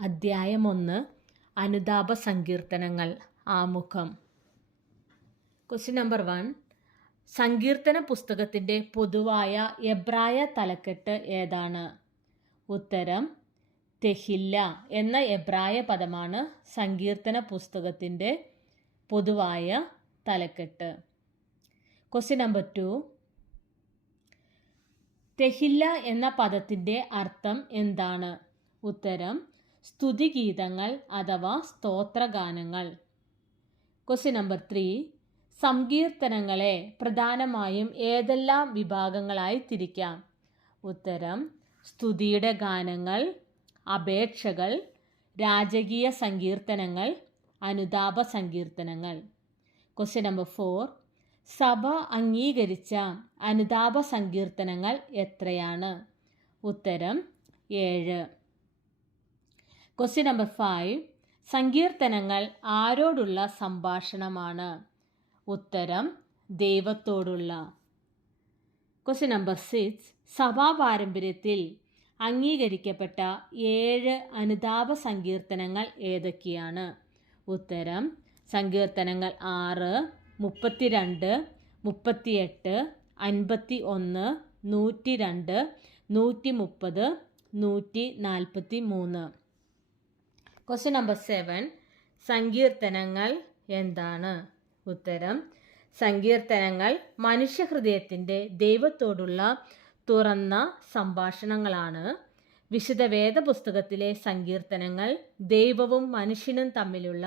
അദ്ധ്യായം 1 അനുതാപ സങ്കീർത്തനങ്ങൾ ആമുഖം. Question number 1. സങ്കീർത്തന പുസ്തകത്തിൻ്റെ പൊതുവായ എബ്രായ തലക്കെട്ട് ഏതാണ്? ഉത്തരം തെഹില്ല എന്ന എബ്രായ പദമാണ് സങ്കീർത്തന പുസ്തകത്തിൻ്റെ പൊതുവായ തലക്കെട്ട്. Question number 2. തെഹില്ല എന്ന പദത്തിൻ്റെ അർത്ഥം എന്താണ്? ഉത്തരം സ്തുതിഗീതങ്ങൾ അഥവാ സ്തോത്രഗാനങ്ങൾ. Question number 3. സങ്കീർത്തനങ്ങളെ പ്രധാനമായും ഏതെല്ലാം വിഭാഗങ്ങളായി തിരിക്കാം? ഉത്തരം സ്തുതിയുടെ ഗാനങ്ങൾ, അപേക്ഷകൾ, രാജകീയ സങ്കീർത്തനങ്ങൾ, അനുതാപ സങ്കീർത്തനങ്ങൾ. Question number 4. സഭ അംഗീകരിച്ച അനുതാപ സങ്കീർത്തനങ്ങൾ എത്രയാണ്? ഉത്തരം 7. Question number 5. സങ്കീർത്തനങ്ങൾ ആരോടുള്ള സംഭാഷണമാണ്? ഉത്തരം ദൈവത്തോടുള്ള. Question number 6. സഭാ പാരമ്പര്യത്തിൽ അംഗീകരിക്കപ്പെട്ട 7 അനുതാപ സങ്കീർത്തനങ്ങൾ ഏതൊക്കെയാണ്? ഉത്തരം സങ്കീർത്തനങ്ങൾ 6, 32, 38, 51, 102, 130, 143. Question number 7. സങ്കീർത്തനങ്ങൾ എന്താണ്? ഉത്തരം സങ്കീർത്തനങ്ങൾ മനുഷ്യഹൃദയത്തിൻ്റെ ദൈവത്തോടുള്ള തുറന്ന സംഭാഷണങ്ങളാണ്. വിശുദ്ധ വേദപുസ്തകത്തിലെ സങ്കീർത്തനങ്ങൾ ദൈവവും മനുഷ്യനും തമ്മിലുള്ള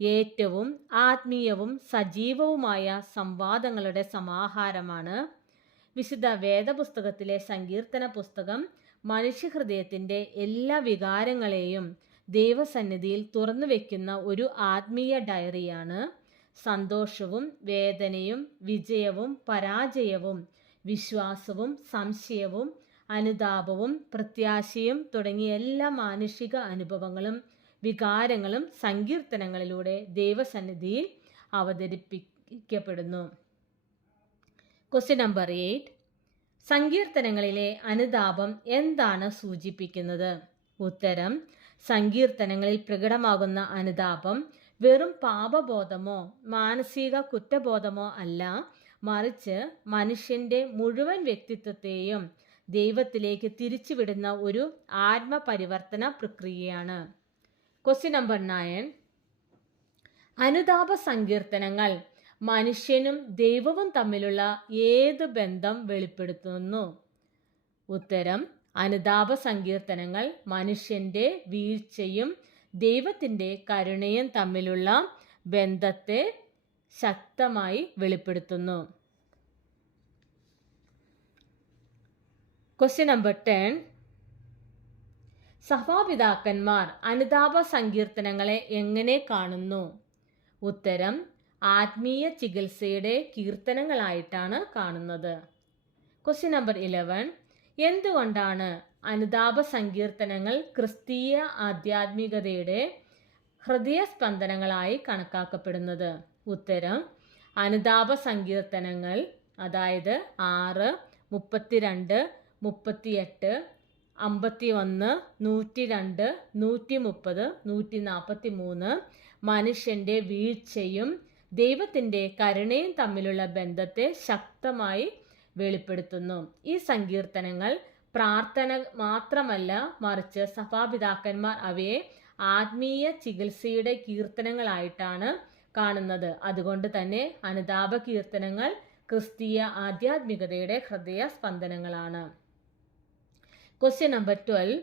ഏറ്റവും ആത്മീയവും സജീവവുമായ സംവാദങ്ങളുടെ സമാഹാരമാണ്. വിശുദ്ധ വേദപുസ്തകത്തിലെ സങ്കീർത്തന പുസ്തകം മനുഷ്യഹൃദയത്തിൻ്റെ എല്ലാ വികാരങ്ങളെയും ദൈവസന്നിധിയിൽ തുറന്നു വയ്ക്കുന്ന ഒരു ആത്മീയ ഡയറിയാണ്. സന്തോഷവും വേദനയും വിജയവും പരാജയവും വിശ്വാസവും സംശയവും അനുതാപവും പ്രത്യാശയും തുടങ്ങിയ എല്ലാ മാനുഷിക അനുഭവങ്ങളും വികാരങ്ങളും സങ്കീർത്തനങ്ങളിലൂടെ ദൈവസന്നിധിയിൽ അവതരിപ്പിക്കപ്പെടുന്നു. Question number 8. സങ്കീർത്തനങ്ങളിലെ അനുതാപം എന്താണ് സൂചിപ്പിക്കുന്നത്? ഉത്തരം സങ്കീർത്തനങ്ങളിൽ പ്രകടമാകുന്ന അനുതാപം വെറും പാപബോധമോ മാനസിക കുറ്റബോധമോ അല്ല, മറിച്ച് മനുഷ്യൻ്റെ മുഴുവൻ വ്യക്തിത്വത്തെയും ദൈവത്തിലേക്ക് തിരിച്ചുവിടുന്ന ഒരു ആത്മപരിവർത്തന പ്രക്രിയയാണ്. Question number 9. അനുതാപ സങ്കീർത്തനങ്ങൾ മനുഷ്യനും ദൈവവും തമ്മിലുള്ള ഏത് ബന്ധം വെളിപ്പെടുത്തുന്നു? ഉത്തരം അനുതാപ സങ്കീർത്തനങ്ങൾ മനുഷ്യൻ്റെ വീഴ്ചയും ദൈവത്തിൻ്റെ കരുണയും തമ്മിലുള്ള ബന്ധത്തെ ശക്തമായി വെളിപ്പെടുത്തുന്നു. Question number 10. സഭാപിതാക്കന്മാർ അനുതാപ സങ്കീർത്തനങ്ങളെ എങ്ങനെ കാണുന്നു? ഉത്തരം ആത്മീയ ചികിത്സയുടെ കീർത്തനങ്ങളായിട്ടാണ് കാണുന്നത്. Question number 11. എന്തുകൊണ്ടാണ് അനുതാപ സങ്കീർത്തനങ്ങൾ ക്രിസ്തീയ ആധ്യാത്മികതയുടെ ഹൃദയസ്പന്ദനങ്ങളായി കണക്കാക്കപ്പെടുന്നത്? ഉത്തരം അനുതാപ സങ്കീർത്തനങ്ങൾ അതായത് 6, 32, 38, 51, 102, 130, 143 മനുഷ്യൻ്റെ വീഴ്ചയും ദൈവത്തിൻ്റെ കരുണയും തമ്മിലുള്ള ബന്ധത്തെ ശക്തമായി വെളിപ്പെടുത്തുന്നു. ഈ സങ്കീർത്തനങ്ങൾ പ്രാർത്ഥന മാത്രമല്ല, മറിച്ച് സഭാപിതാക്കന്മാർ അവയെ ആത്മീയ ചികിത്സയുടെ കീർത്തനങ്ങളായിട്ടാണ് കാണുന്നത്. അതുകൊണ്ട് തന്നെ അനുതാപ കീർത്തനങ്ങൾ ക്രിസ്തീയ ആധ്യാത്മികതയുടെ ഹൃദയ സ്പന്ദനങ്ങളാണ്. Question number 12.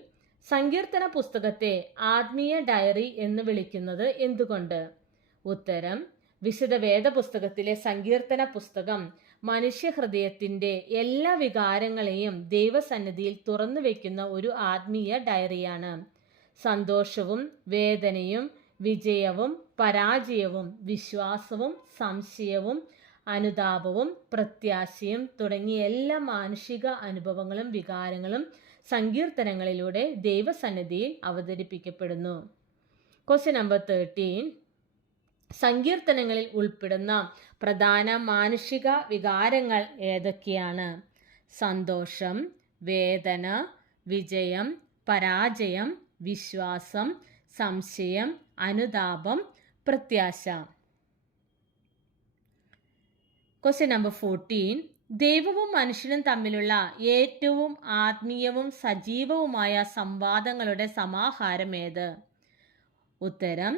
സങ്കീർത്തന പുസ്തകത്തെ ആത്മീയ ഡയറി എന്ന് വിളിക്കുന്നത് എന്തുകൊണ്ട്? ഉത്തരം വിശുദ്ധ വേദപുസ്തകത്തിലെ സങ്കീർത്തന പുസ്തകം മനുഷ്യഹൃദയത്തിൻ്റെ എല്ലാ വികാരങ്ങളെയും ദൈവസന്നിധിയിൽ തുറന്നു വയ്ക്കുന്ന ഒരു ആത്മീയ ഡയറിയാണ്. സന്തോഷവും വേദനയും വിജയവും പരാജയവും വിശ്വാസവും സംശയവും അനുതാപവും പ്രത്യാശയും തുടങ്ങിയ എല്ലാ മാനുഷിക അനുഭവങ്ങളും വികാരങ്ങളും സങ്കീർത്തനങ്ങളിലൂടെ ദൈവസന്നിധിയിൽ അവതരിപ്പിക്കപ്പെടുന്നു. Question number 13. സങ്കീർത്തനങ്ങളിൽ ഉൾപ്പെടുന്ന പ്രധാന മാനുഷിക വികാരങ്ങൾ ഏതൊക്കെയാണ്? സന്തോഷം, വേദന, വിജയം, പരാജയം, വിശ്വാസം, സംശയം, അനുതാപം, പ്രത്യാശ. Question number 14. ദൈവവും മനുഷ്യനും തമ്മിലുള്ള ഏറ്റവും ആത്മീയവും സജീവവുമായ സംവാദങ്ങളുടെ സമാഹാരം ഏത്? ഉത്തരം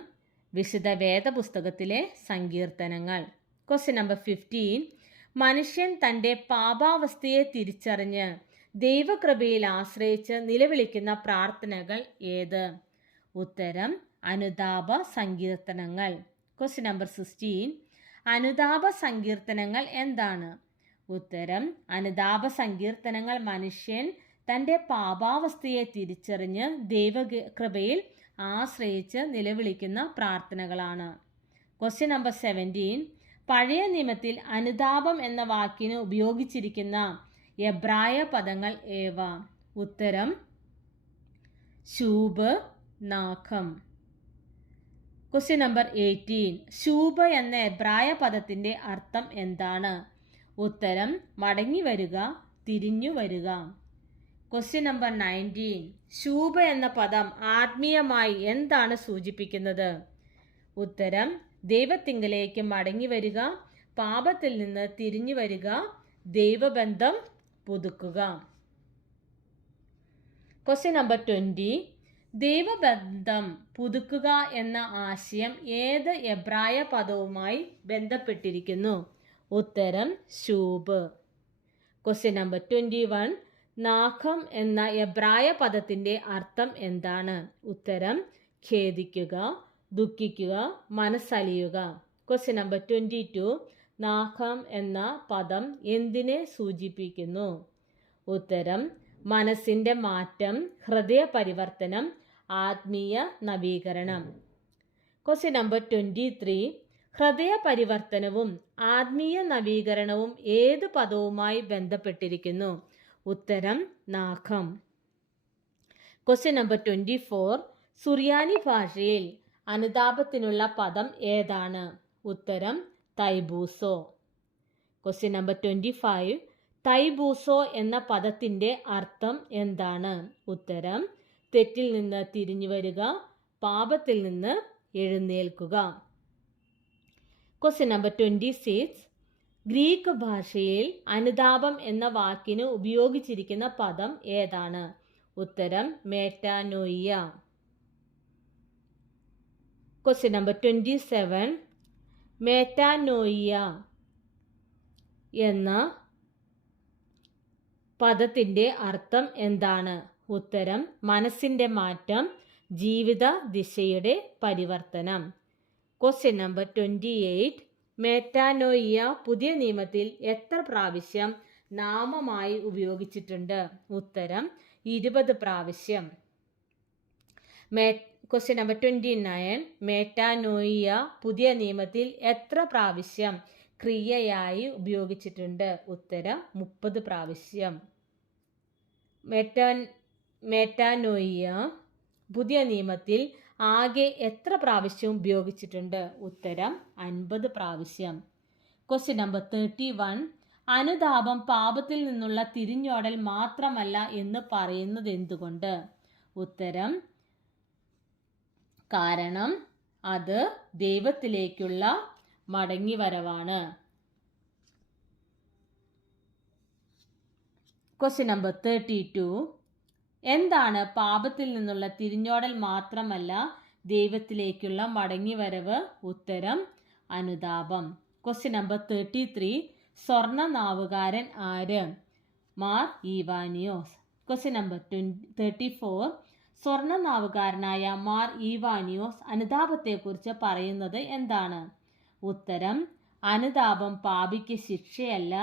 വിശുദ്ധ വേദപുസ്തകത്തിലെ സങ്കീർത്തനങ്ങൾ. Question number 15. മനുഷ്യൻ തൻ്റെ പാപാവസ്ഥയെ തിരിച്ചറിഞ്ഞ് ദൈവകൃപയിൽ ആശ്രയിച്ച് നിലവിളിക്കുന്ന പ്രാർത്ഥനകൾ ഏത്? ഉത്തരം അനുതാപ സങ്കീർത്തനങ്ങൾ. Question number 16. അനുതാപ സങ്കീർത്തനങ്ങൾ എന്താണ്? ഉത്തരം അനുതാപ സങ്കീർത്തനങ്ങൾ മനുഷ്യൻ തൻ്റെ പാപാവസ്ഥയെ തിരിച്ചറിഞ്ഞ് ദൈവകൃപയിൽ ആശ്രയിച്ച് നിലവിളിക്കുന്ന പ്രാർത്ഥനകളാണ്. Question number 17. പഴയ നിയമത്തിൽ അനുതാപം എന്ന വാക്കിന് ഉപയോഗിച്ചിരിക്കുന്ന എബ്രായ പദങ്ങൾ ഏവ? ഉത്തരം ശൂബ്, നാഖം. Question number 18. ശൂബ് എന്ന എബ്രായ പദത്തിൻ്റെ അർത്ഥം എന്താണ്? ഉത്തരം മടങ്ങി വരിക, തിരിഞ്ഞു വരിക. Question number 19. ശൂബ് എന്ന പദം ആത്മീയമായി എന്താണ് സൂചിപ്പിക്കുന്നത്? ഉത്തരം ദൈവത്തിങ്കലേക്ക് മടങ്ങി വരിക, പാപത്തിൽ നിന്ന് തിരിഞ്ഞു വരിക, ദൈവബന്ധം പുതുക്കുക. Question number 20. ദൈവബന്ധം പുതുക്കുക എന്ന ആശയം ഏത് എബ്രായ പദവുമായി ബന്ധപ്പെട്ടിരിക്കുന്നു? ഉത്തരം ശൂബ്. Question number 21. നാഖം എന്ന എബ്രായ പദത്തിൻ്റെ അർത്ഥം എന്താണ്? ഉത്തരം ഖേദിക്കുക, ദുഃഖിക്കുക, മനസ്സലിയുക. Question number 22. നാഖം എന്ന പദം എന്തിനെ സൂചിപ്പിക്കുന്നു? ഉത്തരം മനസ്സിൻ്റെ മാറ്റം, ഹൃദയ പരിവർത്തനം, ആത്മീയ നവീകരണം. Question number 23. ഹൃദയ പരിവർത്തനവും ആത്മീയ നവീകരണവും ഏത് പദവുമായി ബന്ധപ്പെട്ടിരിക്കുന്നു? ഉത്തരം നാഖം. Question number 24. സുറിയാനി ഭാഷയിൽ അനുതാപത്തിനുള്ള പദം ഏതാണ്? ഉത്തരം തൈബൂസോ. Question number 25. തൈബൂസോ എന്ന പദത്തിൻ്റെ അർത്ഥം എന്താണ്? ഉത്തരം തെറ്റിൽ നിന്ന് തിരിഞ്ഞു വരിക, പാപത്തിൽ നിന്ന് എഴുന്നേൽക്കുക. Question number 26. ഗ്രീക്ക് ഭാഷയിൽ അനുതാപം എന്ന വാക്കിന് ഉപയോഗിച്ചിരിക്കുന്ന പദം ഏതാണ്? ഉത്തരം മേറ്റാനോയിയ. Question number 27. മേറ്റാനോയിയ എന്ന പദത്തിൻ്റെ അർത്ഥം എന്താണ്? ഉത്തരം മനസ്സിൻ്റെ മാറ്റം, ജീവിത ദിശയുടെ പരിവർത്തനം. Question number 28. മേറ്റാനോയിയ പുതിയ നിയമത്തിൽ എത്ര പ്രാവശ്യം നാമമായി ഉപയോഗിച്ചിട്ടുണ്ട്? ഉത്തരം 20 പ്രാവശ്യം. Question number 29. മേറ്റാനോയിയ പുതിയ നിയമത്തിൽ എത്ര പ്രാവശ്യം ക്രിയയായി ഉപയോഗിച്ചിട്ടുണ്ട്? ഉത്തരം 30 പ്രാവശ്യം. മേറ്റാനോയിയ പുതിയ നിയമത്തിൽ ആകെ എത്ര പ്രാവശ്യം ഉപയോഗിച്ചിട്ടുണ്ട്? ഉത്തരം 50 പ്രാവശ്യം. Question number 31. അനുതാപം പാപത്തിൽ നിന്നുള്ള തിരിഞ്ഞോടൽ മാത്രമല്ല എന്ന് പറയുന്നത് എന്തുകൊണ്ട്? ഉത്തരം കാരണം അത് ദൈവത്തിലേക്കുള്ള മടങ്ങിവരവാണ്. Question number 32. എന്താണ് പാപത്തിൽ നിന്നുള്ള തിരിഞ്ഞോടൽ മാത്രമല്ല ദൈവത്തിലേക്കുള്ള മടങ്ങിവരവ്? ഉത്തരം അനുതാപം. Question number 33. സ്വർണ്ണ നാവുകാരൻ ആര്? മാർ ഈവാനിയോസ്. Question number 34. സ്വർണ്ണ നാവുകാരനായ മാർ ഈവാനിയോസ് അനുതാപത്തെക്കുറിച്ച് പറയുന്നത് എന്താണ്? ഉത്തരം അനുതാപം പാപിക്ക് ശിക്ഷയല്ല,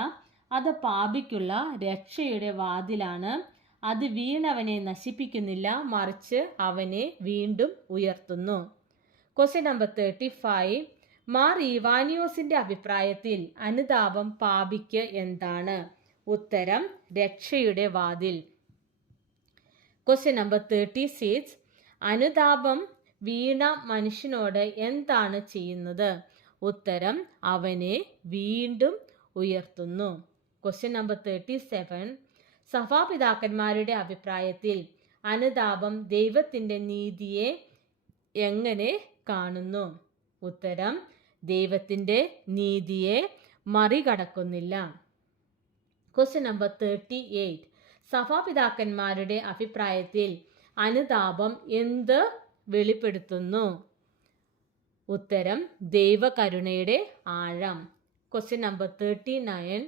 അത് പാപിക്കുള്ള രക്ഷയുടെ വാതിലാണ്. അത് വീണവനെ നശിപ്പിക്കുന്നില്ല, മറിച്ച് അവനെ വീണ്ടും ഉയർത്തുന്നു. Question number 35. മാർ ഈവാനിയോസിന്റെ അഭിപ്രായത്തിൽ അനുതാപം പാപിക്ക് എന്താണ്? ഉത്തരം രക്ഷയുടെ വാതിൽ. Question number 36. അനുതാപം വീണ മനുഷ്യനോട് എന്താണ് ചെയ്യുന്നത്? ഉത്തരം അവനെ വീണ്ടും ഉയർത്തുന്നു. Question number 37. സഭാപിതാക്കന്മാരുടെ അഭിപ്രായത്തിൽ അനുതാപം ദൈവത്തിൻ്റെ നീതിയെ എങ്ങനെ കാണുന്നു? ഉത്തരം: ദൈവത്തിൻ്റെ നീതിയെ മറികടക്കുന്നില്ല. Question number 38. സഭാപിതാക്കന്മാരുടെ അഭിപ്രായത്തിൽ അനുതാപം എന്ത് വെളിപ്പെടുത്തുന്നു? ഉത്തരം: ദൈവകരുണയുടെ ആഴം. Question number 39.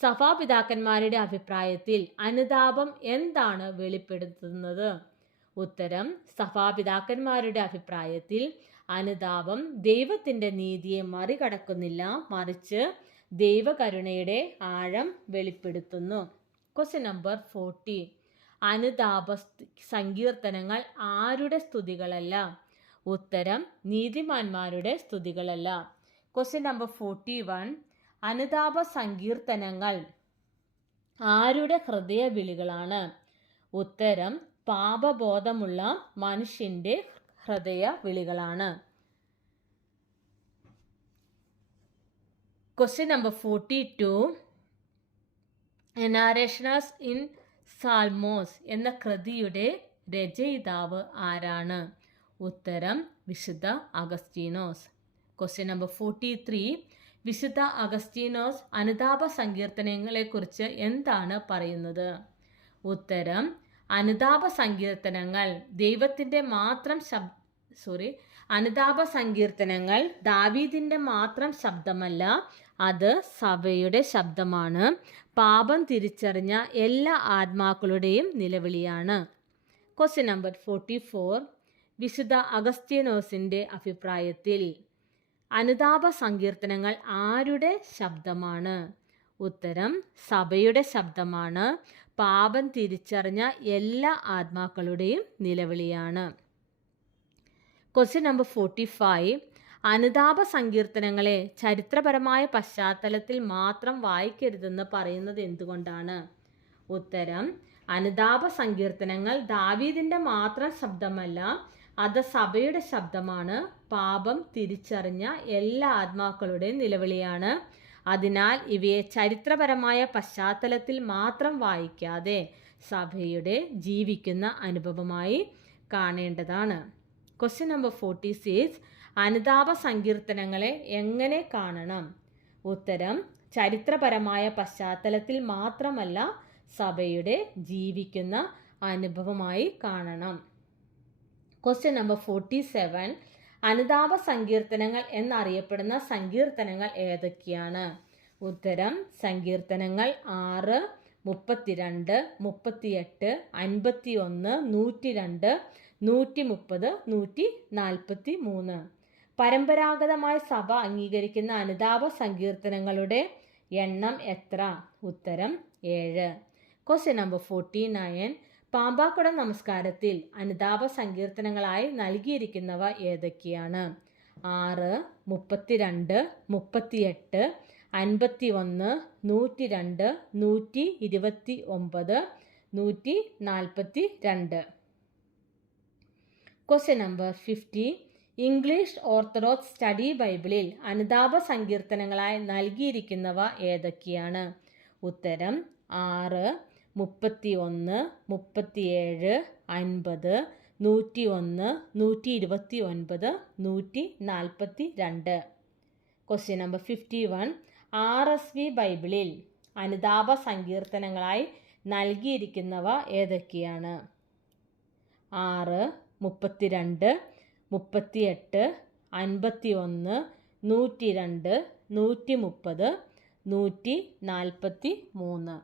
സഭാപിതാക്കന്മാരുടെ അഭിപ്രായത്തിൽ അനുതാപം എന്താണ് വെളിപ്പെടുത്തുന്നത്? ഉത്തരം: സഭാപിതാക്കന്മാരുടെ അഭിപ്രായത്തിൽ അനുതാപം ദൈവത്തിൻ്റെ നീതിയെ മറികടക്കുന്നില്ല, മറിച്ച് ദൈവകരുണയുടെ ആഴം വെളിപ്പെടുത്തുന്നു. Question number 40. അനുതാപ സങ്കീർത്തനങ്ങൾ ആരുടെ സ്തുതികളല്ല? ഉത്തരം: നീതിമാന്മാരുടെ സ്തുതികളല്ല. Question number 41. അനുതാപ സങ്കീർത്തനങ്ങൾ ആരുടെ ഹൃദയ വിളികളാണ്? ഉത്തരം: പാപബോധമുള്ള മനുഷ്യന്റെ ഹൃദയ വിളികളാണ്. Question number 42. Enarrationes in Psalmos എന്ന കൃതിയുടെ രചയിതാവ് ആരാണ്? ഉത്തരം: വിശുദ്ധ അഗസ്തീനോസ്. Question number 43. വിശുദ്ധ അഗസ്തീനോസ് അനുതാപ സങ്കീർത്തനങ്ങളെക്കുറിച്ച് എന്താണ് പറയുന്നത്? ഉത്തരം: അനുതാപ സങ്കീർത്തനങ്ങൾ ദൈവത്തിൻ്റെ മാത്രം അനുതാപ സങ്കീർത്തനങ്ങൾ ദാവീദിൻ്റെ മാത്രം ശബ്ദമല്ല, അത് സഭയുടെ ശബ്ദമാണ്. പാപം തിരിച്ചറിഞ്ഞ എല്ലാ ആത്മാക്കളുടെയും നിലവിളിയാണ്. Question number 44. വിശുദ്ധ അഗസ്തീനോസിൻ്റെ അഭിപ്രായത്തിൽ അനുതാപ സങ്കീർത്തനങ്ങൾ ആരുടെ ശബ്ദമാണ്? ഉത്തരം: സഭയുടെ ശബ്ദമാണ്. പാപം തിരിച്ചറിഞ്ഞ എല്ലാ ആത്മാക്കളുടെയും നിലവിളിയാണ്. Question number 45. അനുതാപ സങ്കീർത്തനങ്ങളെ ചരിത്രപരമായ പശ്ചാത്തലത്തിൽ മാത്രം വായിക്കരുതെന്ന് പറയുന്നത് എന്തുകൊണ്ടാണ്? ഉത്തരം: അനുതാപ സങ്കീർത്തനങ്ങൾ ദാവീദിൻ്റെ മാത്രം ശബ്ദമല്ല, അത് സഭയുടെ ശബ്ദമാണ്. പാപം തിരിച്ചറിഞ്ഞ എല്ലാ ആത്മാക്കളുടെയും നിലവിളിയാണ്. അതിനാൽ ഇവയെ ചരിത്രപരമായ പശ്ചാത്തലത്തിൽ മാത്രം വായിക്കാതെ സഭയുടെ ജീവിക്കുന്ന അനുഭവമായി കാണേണ്ടതാണ്. Question number 46. അനുതാപ സങ്കീർത്തനങ്ങളെ എങ്ങനെ കാണണം? ഉത്തരം: ചരിത്രപരമായ പശ്ചാത്തലത്തിൽ മാത്രമല്ല, സഭയുടെ ജീവിക്കുന്ന അനുഭവമായി കാണണം. Question number 47. അനുതാപ സങ്കീർത്തനങ്ങൾ എന്നറിയപ്പെടുന്ന സങ്കീർത്തനങ്ങൾ ഏതൊക്കെയാണ്? ഉത്തരം: സങ്കീർത്തനങ്ങൾ 6, 32, 38, 51, 102, 130, 143. പരമ്പരാഗതമായി സഭ അംഗീകരിക്കുന്ന അനുതാപ സങ്കീർത്തനങ്ങളുടെ എണ്ണം എത്ര? ഉത്തരം: 7. Question number 49. പാമ്പാക്കുടം നമസ്കാരത്തിൽ അനുതാപ സങ്കീർത്തനങ്ങളായി നൽകിയിരിക്കുന്നവ ഏതൊക്കെയാണ്? 6, 32, 38, 51, 102, 129, 142. Question number 50. English orthodox study ബൈബിളിൽ അനുതാപ സങ്കീർത്തനങ്ങളായി നൽകിയിരിക്കുന്നവ ഏതൊക്കെയാണ്? ഉത്തരം: 6, 31, 37, 50, 101, 129, 142. Question number 51. RSV ബൈബിളിൽ അനുതാപ സങ്കീർത്തനങ്ങളായി നൽകിയിരിക്കുന്നവ ഏതൊക്കെയാണ്? 6, 32, 38, 51, 102, 130, 143.